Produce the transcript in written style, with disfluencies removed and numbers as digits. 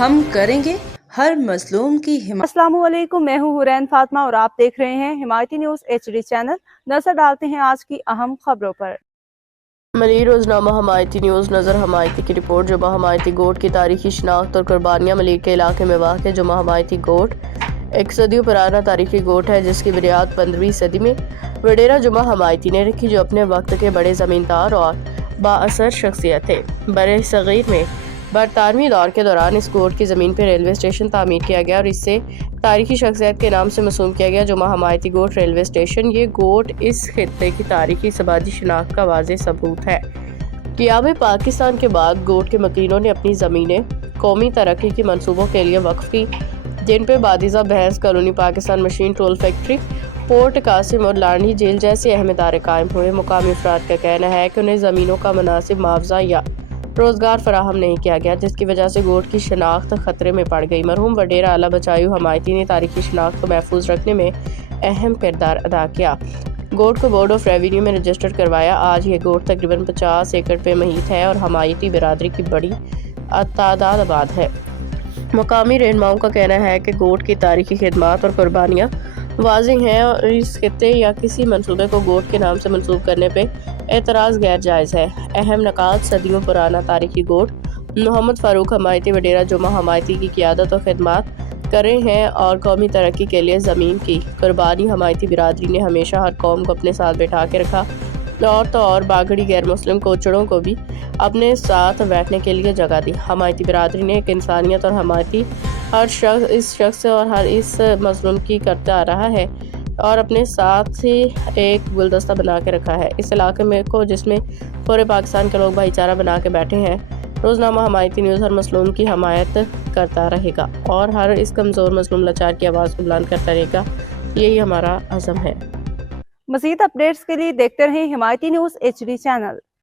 ہم کریں گے ہر مظلوم کی حمایت۔ السلام علیکم، میں ہوں حورین فاطمہ اور آپ دیکھ رہے ہیں حمایتی نیوز HD چینل۔ نظر ڈالتے ہیں آج کی اہم خبروں پر۔ ملی روزنامہ حمایتی نیوز نظر حمایتی کی رپورٹ۔ جمعہ حمایتی گوٹ کی تاریخی شناخت اور قربانیاں۔ ملیر کے علاقے میں واقع جمعہ حمایتی گوٹ ایک صدیوں پرانا تاریخی گوٹ ہے جس کی بنیاد 15ویں صدی میں وڈیرا جمعہ حمایتی نے رکھی، جو اپنے وقت کے بڑے زمیندار اور بااثر شخصیت تھے۔ برِ صغیر میں برطانوی دور کے دوران اس گوٹ کی زمین پہ ریلوے اسٹیشن تعمیر کیا گیا اور اسے تاریخی شخصیت کے نام سے موسوم کیا گیا، جمعہ حمایتی گوٹ ریلوے اسٹیشن۔ یہ گوٹ اس خطے کی تاریخی سماجی شناخت کا واضح ثبوت ہے۔ قیام پاکستان کے بعد گوٹ کے مکینوں نے اپنی زمینیں قومی ترقی کے منصوبوں کے لیے وقف کی، جن پہ بادیزہ Bhains colony, Pakistan machine tool factory, port Qasim اور لارنی جیل جیسے اہم ادارے قائم ہوئے۔ مقامی افراد کا کہنا ہے کہ انہیں زمینوں کا مناسب معاوضہ یا روزگار فراہم نہیں کیا گیا، جس کی وجہ سے گوٹ کی شناخت خطرے میں پڑ گئی۔ مرحوم وڈیرا اعلیٰ بچایو حمایتی نے تاریخی شناخت کو محفوظ رکھنے میں اہم کردار ادا کیا۔ گوٹ کو بورڈ آف ریونیو میں رجسٹر کروایا۔ آج یہ گوٹ تقریباً 50 ایکڑ پہ محیط ہے اور حمایتی برادری کی بڑی تعداد آباد ہے۔ مقامی رہنماؤں کا کہنا ہے کہ گوٹ کی تاریخی خدمات اور قربانیاں واضح ہیں اور اس خطے یا کسی منصوبے کو گوٹ کے نام سے منسوب کرنے پہ اعتراض غیر جائز ہے۔ اہم نکات: صدیوں پرانا تاریخی گوٹ محمد فاروق حمایتی وڈیرا جمعہ حمایتی کی قیادت اور خدمات کر رہے ہیں اور قومی ترقی کے لیے زمین کی قربانی۔ حمایتی برادری نے ہمیشہ ہر قوم کو اپنے ساتھ بٹھا کے رکھا، عورتوں اور باگڑی غیر مسلم کوچڑوں کو بھی اپنے ساتھ بیٹھنے کے لیے جگہ دی۔ حمایتی برادری نے ایک انسانیت اور حمایتی ہر شخص اس شخص اور ہر اس مظلوم کی کرتا آ رہا ہے اور اپنے ساتھ ہی ایک گلدستہ بنا کے رکھا ہے اس علاقے میں کو جس میں پورے پاکستان کے لوگ بھائی چارہ بنا کے بیٹھے ہیں۔ روزنامہ حمایتی نیوز ہر مظلوم کی حمایت کرتا رہے گا اور ہر اس کمزور مظلوم لاچار کی آواز کو بلند کرتا رہے گا، یہی ہمارا عزم ہے۔ مزید اپڈیٹس کے لیے دیکھتے رہیں حمایتی نیوز HD چینل۔